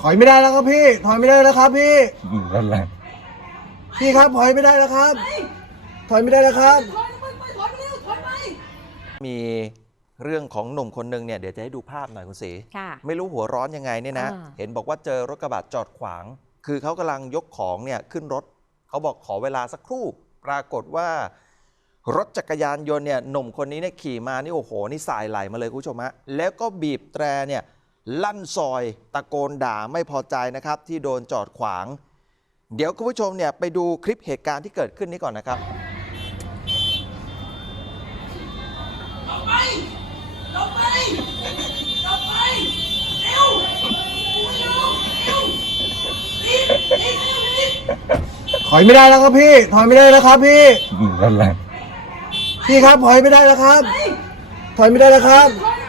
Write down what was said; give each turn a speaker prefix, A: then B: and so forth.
A: ถอยไม่ได้แล้วครับพี่ ถอยไม่ได้แล้วครับพี่
B: อืมนั่นแหละ
A: พี่ครับ ถอยไม่ได้แล้วครับ ถอยไม่ได้แล้วครับ
C: ถอยไปไปถอยไปเร็วถอยไป
D: มีเรื่องของหนุ่มคนหนึงเนี่ยเดี๋ยวจะให้ดูภาพหน่อยคุณสี
E: ค่ะ
D: ไม่รู้หัวร้อนยังไงเนี่ยนะ
E: อ่า
D: เห็นบอกว่าเจอรถกระบะจอดขวาง คือเขากำลังยกของเนี่ยขึ้นรถ เขาบอกขอเวลาสักครู่ ปรากฏว่า รถจักรยานยนต์เนี่ยหนุ่มคนนี้เนี่ยขี่มานี่โอ้โห นี่สายไหลมาเลยคุณผู้ชมฮะแล้วก็บีบแตรเนี่ย ลั่นซอยตะโกนด่าไม่พอใจนะครับ ที่โดนจอดขวาง เดี๋ยวคุณผู้ชมเนี่ยไปดูคลิปเหตุการณ์ที่เกิดขึ้นนี้ก่อนนะครับ
C: ลงไปลงไปลงไปเร็วเร็วเร็วรีบรีบเร็วรีบ
A: ถอยไม่ได้แล้วครับพี่ ถอยไม่ได้แล้วครับพี่
B: อืมนั่นแหละ
A: พี่ครับถอยไม่ได้แล้วครับ ถอยไม่ได้แล้วครับ
C: ถอย